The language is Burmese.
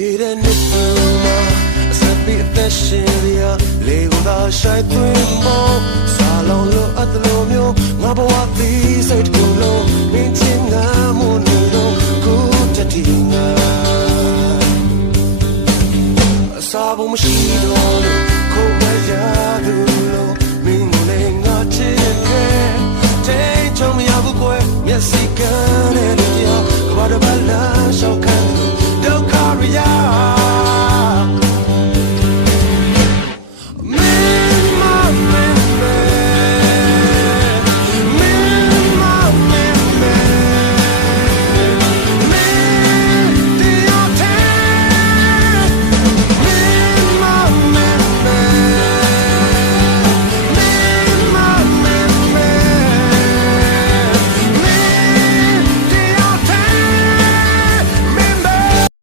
ရေတဲ့နှစ်သူမှာအစပ်ပြီးအသက်ရှင်ရလေကိုသာရှိုက်သွင်းမောစာလုံးလို့အတလို့မျိုးငါဘဝသေးစိတ်ကိုလုံးမင်းချင်းငါမွန်လို့ကိုတတိငါအစာဘုံမရှိတော့